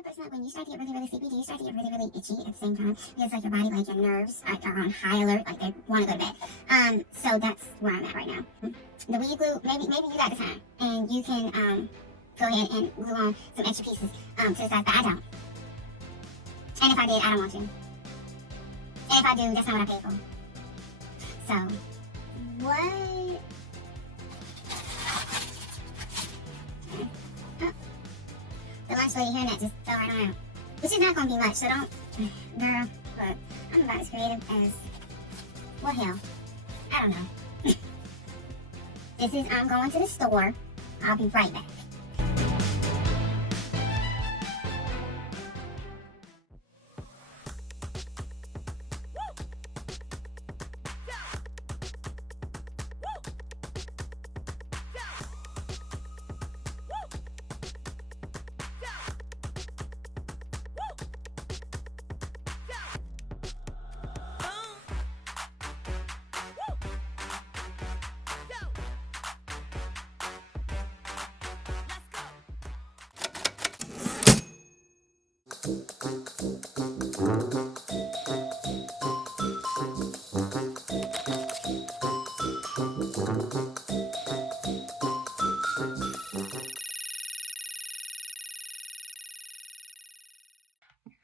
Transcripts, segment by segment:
of person that when you start to get really, really sleepy, do you start to get really, really itchy at the same time? Because like your body, like your nerves are on high alert, like they want to go to bed. So that's where I'm at right now. The weed glue, maybe you got the time, and you can go ahead and glue on some extra pieces to the sides, but I don't. And if I did, I don't want to. And if I do, that's not what I paid for. So, what? Oh. The lunch lady hearing that just fell right on out. Which is not going to be much, so don't, girl, but I'm about as creative as, what hell? I don't know. This is, I'm going to the store. I'll be right back.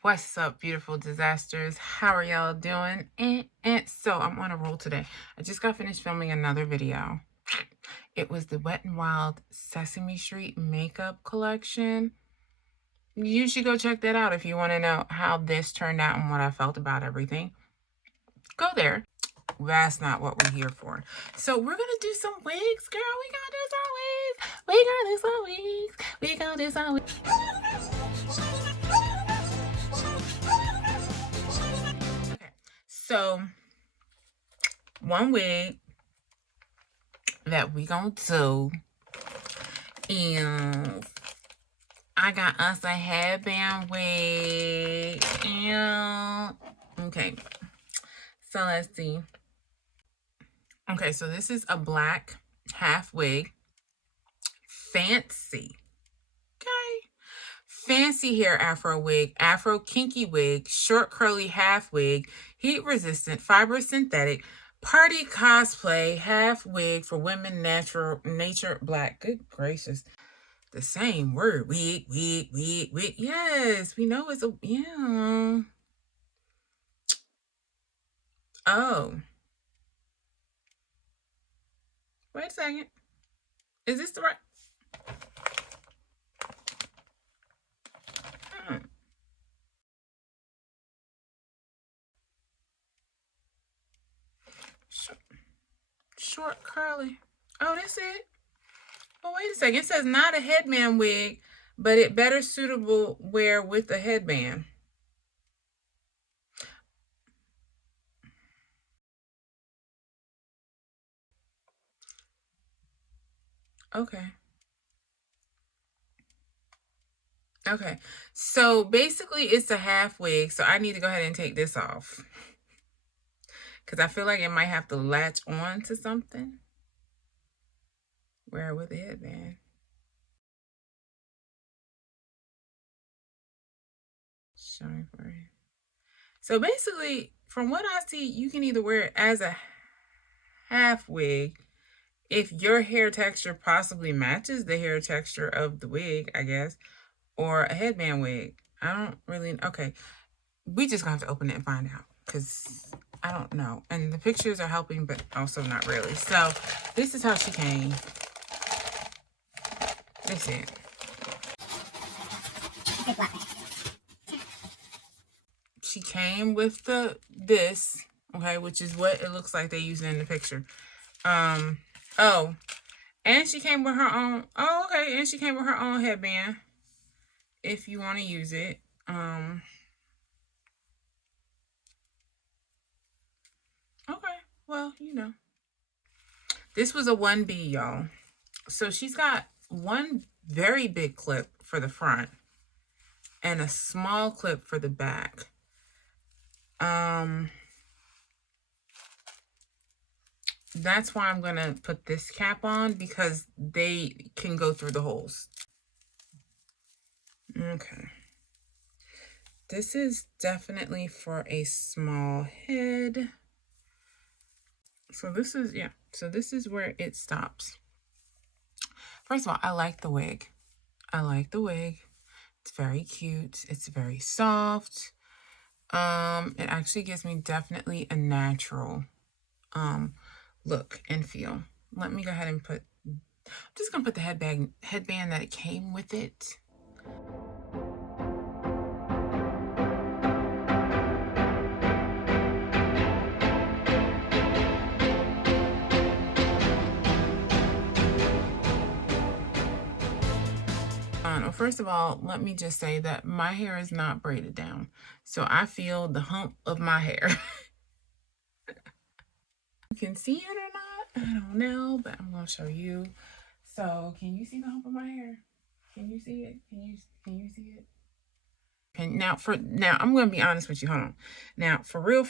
What's up, beautiful disasters? How are y'all doing? So I'm on a roll today. I just got finished filming another video. It was the Wet n Wild Sesame Street makeup collection. You should go check that out if you want to know how this turned out and what I felt about everything. Go there. That's not what we're here for. So we're gonna do some wigs, girl. We gonna do some wigs. We gonna do some wigs. Okay, so one wig that we gonna do is I got us a headband wig. And okay, so let's see. Okay, so this is a black half wig. Fancy. Okay. Fancy hair afro wig, afro kinky wig, short curly half wig, heat resistant, fiber synthetic, party cosplay half wig for women, natural, nature, black. Good gracious. The same word. Wig. Yes, we know it's a, yeah. Oh. Wait a second. Is this the right? Short curly. Oh, that's it. Oh, wait a second. It says not a headband wig, but it better suitable wear with a headband. Okay. Okay. So basically it's a half wig. So I need to go ahead and take this off. Because I feel like it might have to latch on to something. Wear it with a headband. Showing for you. So basically, from what I see, you can either wear it as a half wig if your hair texture possibly matches the hair texture of the wig, I guess, or a headband wig. I don't really, okay. We just gonna have to open it and find out because I don't know. And the pictures are helping, but also not really. So this is how she came. That's it. She came with this, okay, which is what it looks like they use in the picture. Oh, and she came with her own, oh, okay, and she came with her own headband if you want to use it. Okay, well, you know. This was a 1B, y'all. So she's got one very big clip for the front and a small clip for the back. That's why I'm going to put this cap on because they can go through the holes. Okay. This is definitely for a small head. So this is, yeah, so this is where it stops. First of all, I like the wig. I like the wig. It's very cute. It's very soft. It actually gives me definitely a natural look and feel. Let me go ahead and put, I'm just gonna put the headband that it came with it. First of all, let me just say that my hair is not braided down. So I feel the hump of my hair. You can see it or not, I don't know, but I'm gonna show you. So can you see the hump of my hair? Can you see it? Can you see it? And now I'm gonna be honest with you. Hold on. Now for real.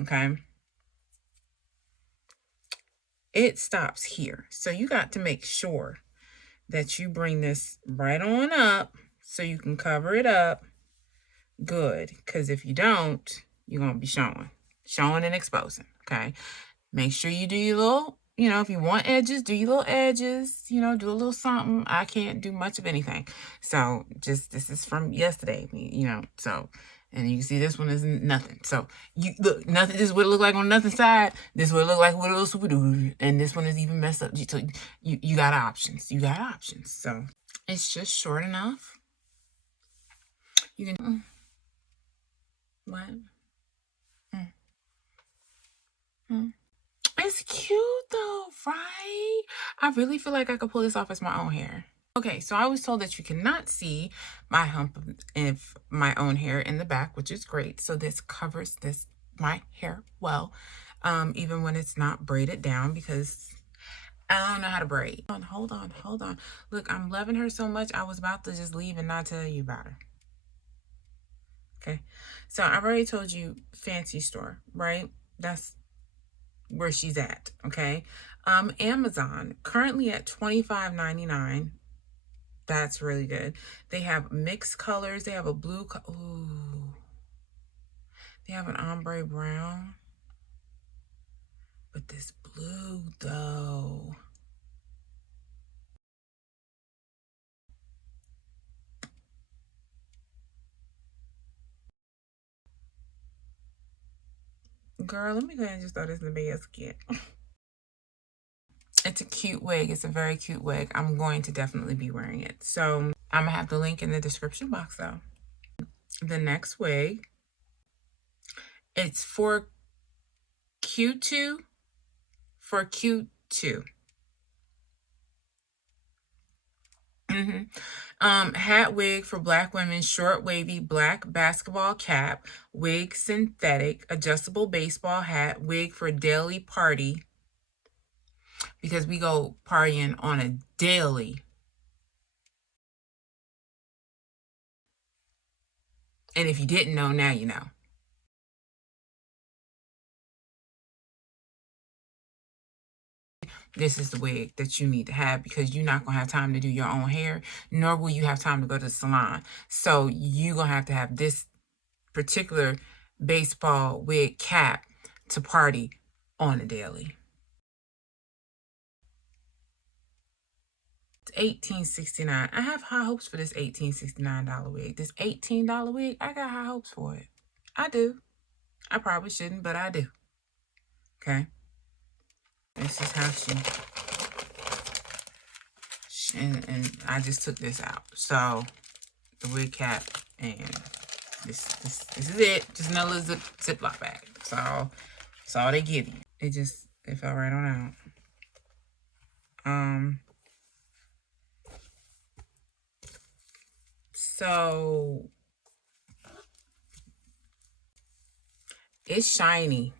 Okay. It stops here. So you got to make sure that you bring this right on up so you can cover it up good. Because if you don't, you're going to be showing and exposing. Okay. Make sure you do your little, if you want edges, do your little edges, do a little something. I can't do much of anything. So this is from yesterday, so. And you can see this one is nothing. So you look, nothing. This is what it look like on nothing side. This is what it look like with a little super dude. And this one is even messed up. So you got options. You got options. So it's just short enough. You can what? It's cute though, right? I really feel like I could pull this off as my own hair. Okay, so I was told that you cannot see my hump of my own hair in the back, which is great. So this covers my hair well, even when it's not braided down, because I don't know how to braid. Hold on. Look, I'm loving her so much. I was about to just leave and not tell you about her. Okay, so I've already told you fancy store, right? That's where she's at. Okay, Amazon currently at $25.99. That's really good. They have mixed colors. They have a blue. Ooh. They have an ombre brown. But this blue, though. Girl, let me go ahead and just throw this in the basket. It's a cute wig. It's a very cute wig. I'm going to definitely be wearing it. So I'm going to have the link in the description box, though. The next wig, it's for Q2. For Q2. Hat wig for black women, short wavy black basketball cap, wig synthetic, adjustable baseball hat, wig for daily party, because we go partying on a daily. And if you didn't know, now you know. This is the wig that you need to have, because you're not going to have time to do your own hair, nor will you have time to go to the salon. So you're going to have this particular baseball wig cap to party on a daily. It's $18.69. I have high hopes for this $18.69 wig. This $18 wig, I got high hopes for it. I do. I probably shouldn't, but I do. Okay. This is how and I just took this out. So the wig cap, and this is it. Just another Ziploc bag. That's all they give you. It fell right on out. So it's shiny.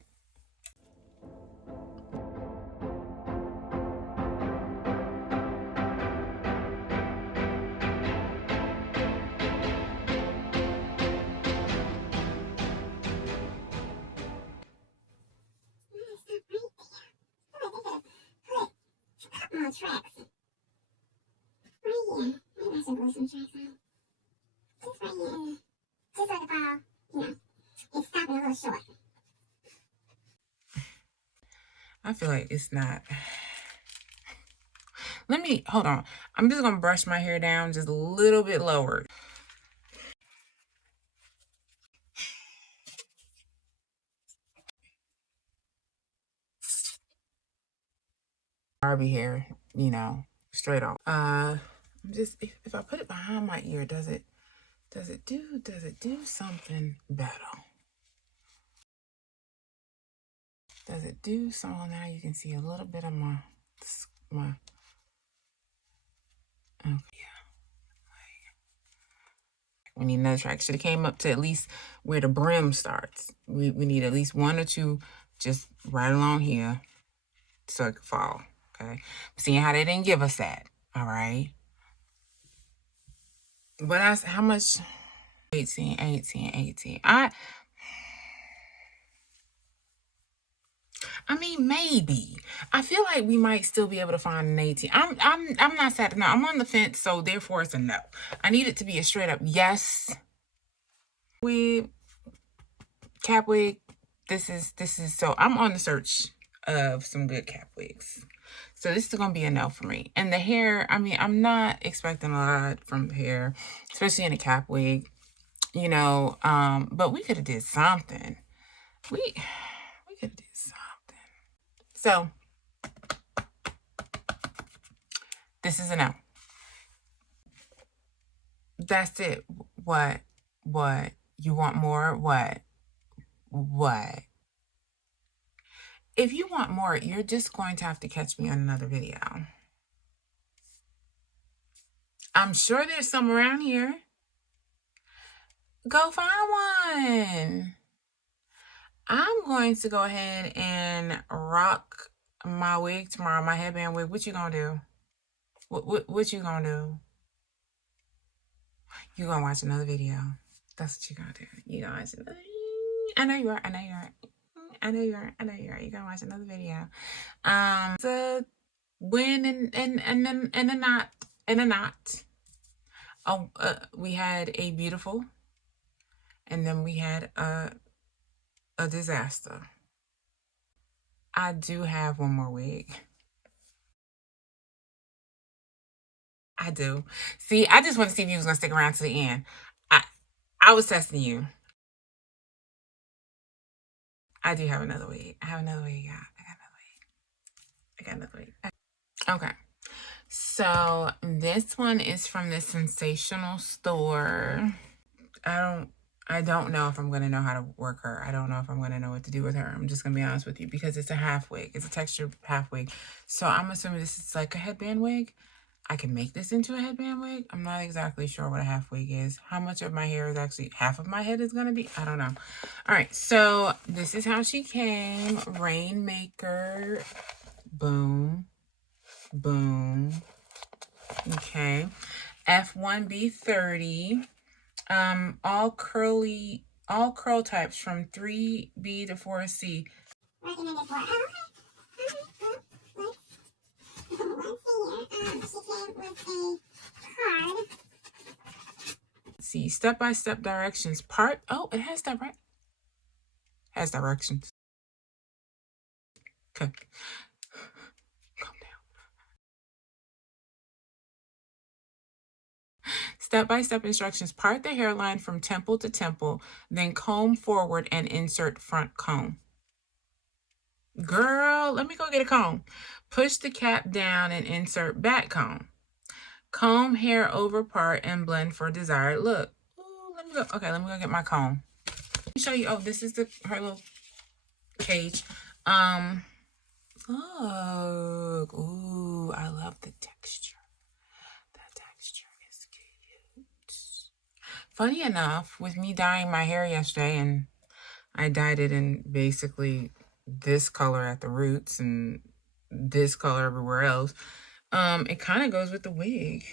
Tracks. Right here. Maybe I should glue some tracks on. Just right here. feel like it's not. Let me, hold on. I'm just going to brush my hair down just a little bit lower. Barbie hair, you know, straight on. Just, if I put it behind my ear, does it do something better? Does it do something? Now you can see a little bit of my okay. We need another track. Should have came up to at least where the brim starts. We need at least one or two just right along here so it could fall. Okay. Seeing how they didn't give us that. All right. But that's how much? 18. I mean, maybe. I feel like we might still be able to find an 18. I'm not sad. No, I'm on the fence, so therefore it's a no. I need it to be a straight up yes. Cap wig. This is so I'm on the search of some good cap wigs. So this is gonna be a no for me. And the hair, I mean, I'm not expecting a lot from the hair, especially in a cap wig, you know. But we could have did something. We could have did something. So this is a no. That's it. What? You want more? What? If you want more, you're just going to have to catch me on another video. I'm sure there's some around here. Go find one. I'm going to go ahead and rock my wig tomorrow, my headband wig. What you gonna do? What you gonna do? You gonna watch another video. That's what you gonna do. You gonna watch another. I know you are. You're gonna watch another video. The win and a knot. Oh, we had a beautiful, and then we had a disaster. I do have one more wig. I do. See, I just want to see if you was gonna stick around to the end. I was testing you. I do have another wig. I got another wig. Okay. So this one is from the Sensational store. I don't know if I'm going to know how to work her. I don't know if I'm going to know what to do with her. I'm just going to be honest with you because it's a half wig. It's a textured half wig. So I'm assuming this is like a headband wig. I can make this into a headband wig. I'm not exactly sure what a half wig is. How much of my hair is actually, half of my head is going to be? I don't know. All right. So this is how she came. Rainmaker. Boom. Boom. Okay. F1B30. All curl types from 3B to 4C. Recommended for. Oh, okay. Let's see here. She came with a card. See, step-by-step directions. Part. Oh, it has that right. Has directions. Okay. Calm down. Step-by-step instructions. Part the hairline from temple to temple, then comb forward and insert front comb. Girl, let me go get a comb. Push the cap down and insert back comb. Comb hair over part and blend for desired look. Ooh, let me go. Okay, let me go get my comb. Let me show you. Oh, this is her little cage. Look. Ooh, I love the texture. The texture is cute. Funny enough, with me dyeing my hair yesterday, and I dyed it in basically this color at the roots and this color everywhere else. It kind of goes with the wig.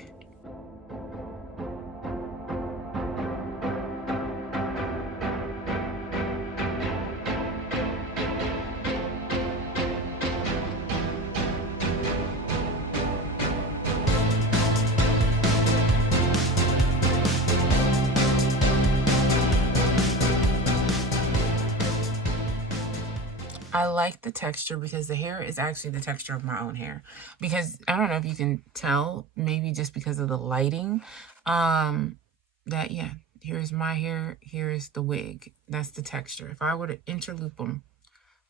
I like the texture because the hair is actually the texture of my own hair. Because I don't know if you can tell, maybe just because of the lighting, that, yeah, here's my hair, here's the wig. That's the texture. If I were to interloop them,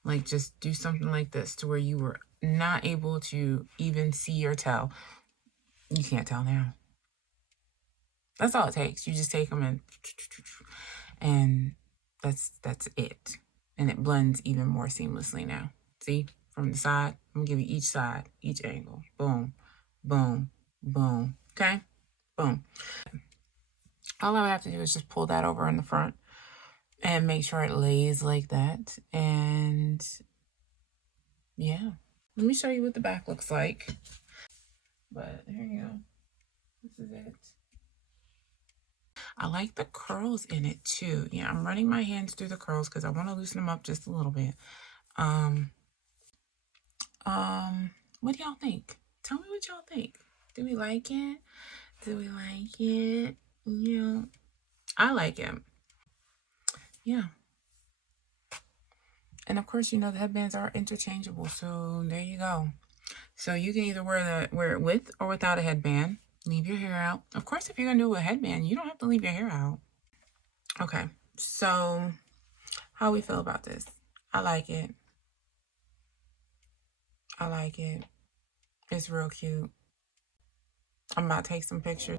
like just do something like this to where you were not able to even see or tell, you can't tell now. That's all it takes. You just take them and that's it. And it blends even more seamlessly now. See, from the side, I'm gonna give you each side, each angle. Boom, boom, boom. Okay, boom. All I would have to do is just pull that over in the front and make sure it lays like that. And yeah, let me show you what the back looks like. But here you go. This is it. I like the curls in it too. Yeah, I'm running my hands through the curls because I want to loosen them up just a little bit. What do y'all think? Tell me what y'all think. Do we like it? Do we like it? Yeah, I like it. Yeah. And of course, you know, the headbands are interchangeable. So there you go. So you can either wear it with or without a headband. Leave your hair out. Of course, if you're going to do a headband, you don't have to leave your hair out. Okay. So how we feel about this? I like it. I like it. It's real cute. I'm about to take some pictures.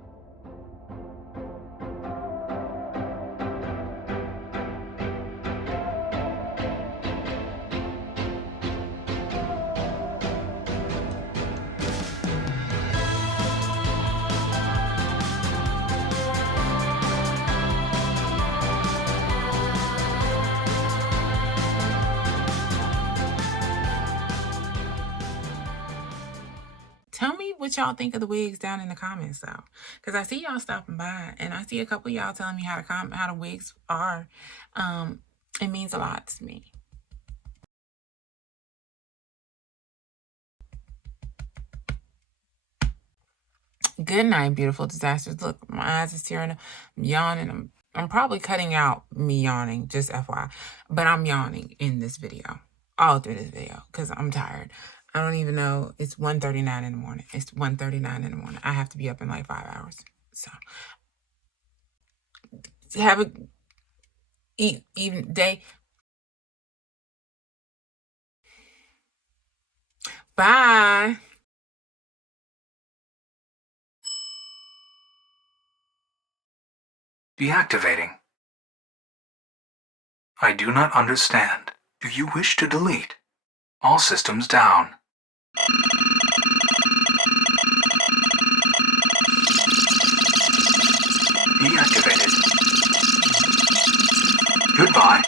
Tell me what y'all think of the wigs down in the comments, though, because I see y'all stopping by, and I see a couple of y'all telling me how the wigs are. It means a lot to me. Good night, beautiful disasters. Look, my eyes is tearing up. I'm yawning. I'm probably cutting out me yawning, just FYI, but I'm yawning in this video, all through this video, because I'm tired. I don't even know. It's 1:39 in the morning. It's 1:39 in the morning. I have to be up in like 5 hours. So have a even day. Bye. Deactivating. I do not understand. Do you wish to delete? All systems down. Deactivated. Goodbye.